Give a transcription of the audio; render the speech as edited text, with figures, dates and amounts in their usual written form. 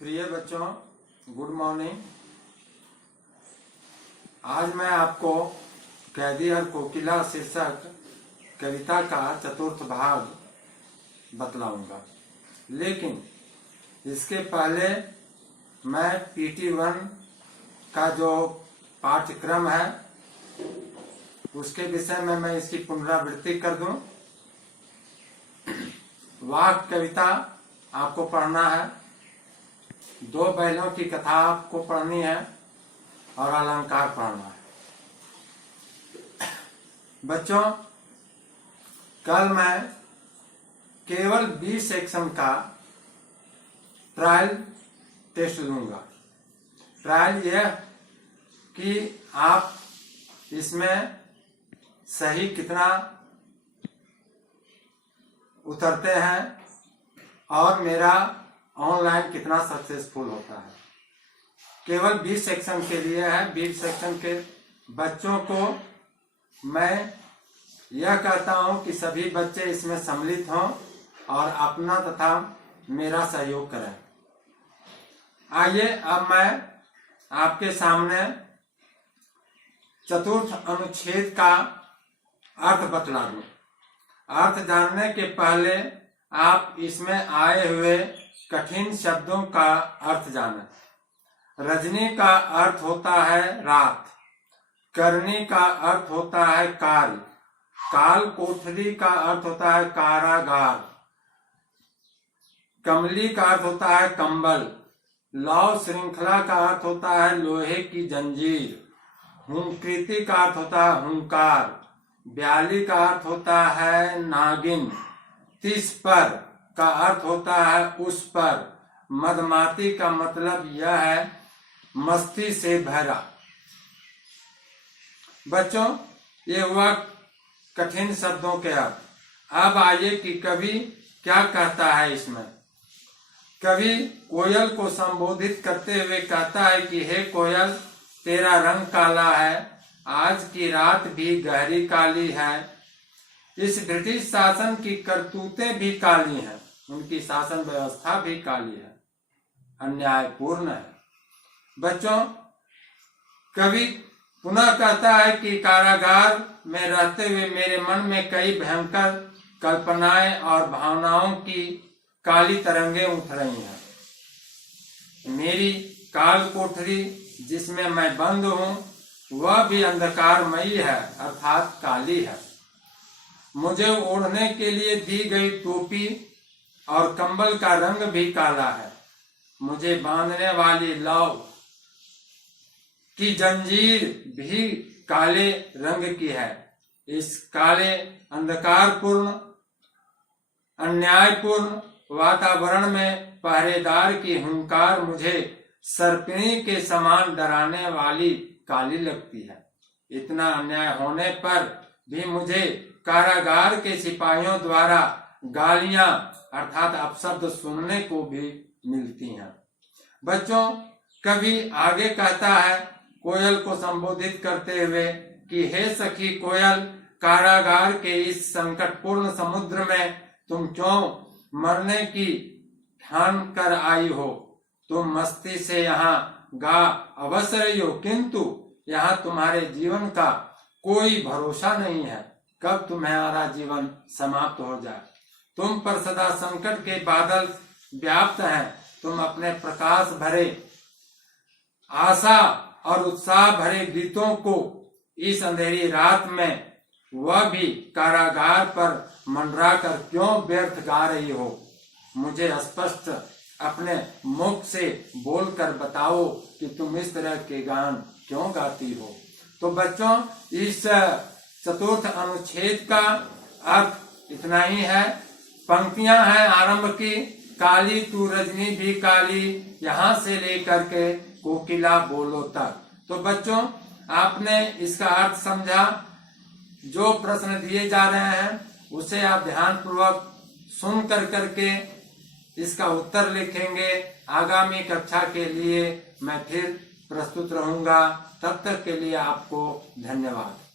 प्रिय बच्चों, good morning. आज मैं आपको कैदी और कोकिला शीर्षक कविता का चतुर्थ भाग बतलाऊंगा, लेकिन इसके पहले मैं PT1 का जो पाठ्यक्रम है उसके विषय में मैं इसकी पुनरावृत्ति कर दूं। वाक्य कविता आपको पढ़ना है, दो बैलों की कथा आपको पढ़नी है और अलंकार पढ़ना है। बच्चों, कल मैं केवल 20 सेक्शन का ट्रायल टेस्ट लूंगा। ट्रायल यह कि आप इसमें सही कितना उतरते हैं और मेरा ऑनलाइन कितना सक्सेसफुल होता है। केवल 20 सेक्शन के लिए है। 20 सेक्शन के बच्चों को मैं यह कहता हूं कि सभी बच्चे इसमें सम्मिलित हों और अपना तथा मेरा सहयोग करें। आइए अब मैं आपके सामने चतुर्थ अनुच्छेद का अर्थ बतला दूं। अर्थ जानने के पहले आप इसमें आए हुए कठिन शब्दों का अर्थ जानें। रजनी का अर्थ होता है रात, करनी का अर्थ होता है कार्य, काल कोठरी का अर्थ होता है कारागार, कमली का अर्थ होता है कंबल, लौह श्रृंखला का अर्थ होता है लोहे की जंजीर, हुंकृति का अर्थ होता है हुंकार, ब्याली का अर्थ होता है नागिन, तिस पर का अर्थ होता है उस पर, मदमाती का मतलब यह है मस्ती से भरा। बच्चों, ये हुआ कठिन शब्दों के अर्थ। अब आइए कि कवि क्या कहता है इसमें। कवि कोयल को संबोधित करते हुए कहता है कि हे कोयल, तेरा रंग काला है, आज की रात भी गहरी काली है। इस ब्रिटिश शासन की करतूतें भी काली हैं, उनकी शासन व्यवस्था भी काली है, अन्यायपूर्ण है। बच्चों, कवि पुनः कहता है कि कारागार में रहते हुए मेरे मन में कई भयंकर कल्पनाएं और भावनाओं की काली तरंगें उठ रही हैं। मेरी काल कोठरी जिसमें मैं बंद हूं वह भी अंधकारमयी है, अर्थात काली है। मुझे ओढ़ने के लिए दी गई टोपी और कंबल का रंग भी काला है। मुझे बांधने वाली लौ की जंजीर भी काले रंग की है। इस काले अंधकारपूर्ण अन्यायपूर्ण वातावरण में पहरेदार की हुंकार मुझे सर्पिणी के समान डराने वाली काली लगती है। इतना अन्याय होने पर भी मुझे कारागार के सिपाहियों द्वारा गालियां अर्थात अपशब्द सुनने को भी मिलती हैं। बच्चों, कवि आगे कहता है कोयल को संबोधित करते हुए कि हे सखी कोयल, कारागार के इस संकटपूर्ण समुद्र में तुम क्यों मरने की ठान कर आई हो। तुम मस्ती से यहाँ गा अवश्य रही हो, किंतु यहाँ तुम्हारे जीवन का कोई भरोसा नहीं है, कब तुम्हारा जीवन समाप्त हो जाए। तुम पर सदा संकट के बादल व्याप्त हैं। तुम अपने प्रकाश भरे आशा और उत्साह भरे गीतों को इस अंधेरी रात में वह भी कारागार पर मंडरा कर क्यों व्यर्थ गा रही हो। मुझे स्पष्ट अपने मुख से बोलकर बताओ कि तुम इस तरह के गान क्यों गाती हो। तो बच्चों, इस चतुर्थ अनुच्छेद का अर्थ इतना ही है। पंक्तियां हैं आरंभ की, काली तू रजनी भी काली, यहाँ से लेकर के कोकिला बोलो तक। तो बच्चों, आपने इसका अर्थ समझा। जो प्रश्न दिए जा रहे हैं उसे आप ध्यान पूर्वक सुन करके इसका उत्तर लिखेंगे। आगामी कक्षा के लिए मैं फिर प्रस्तुत रहूंगा। तब तक के लिए आपको धन्यवाद।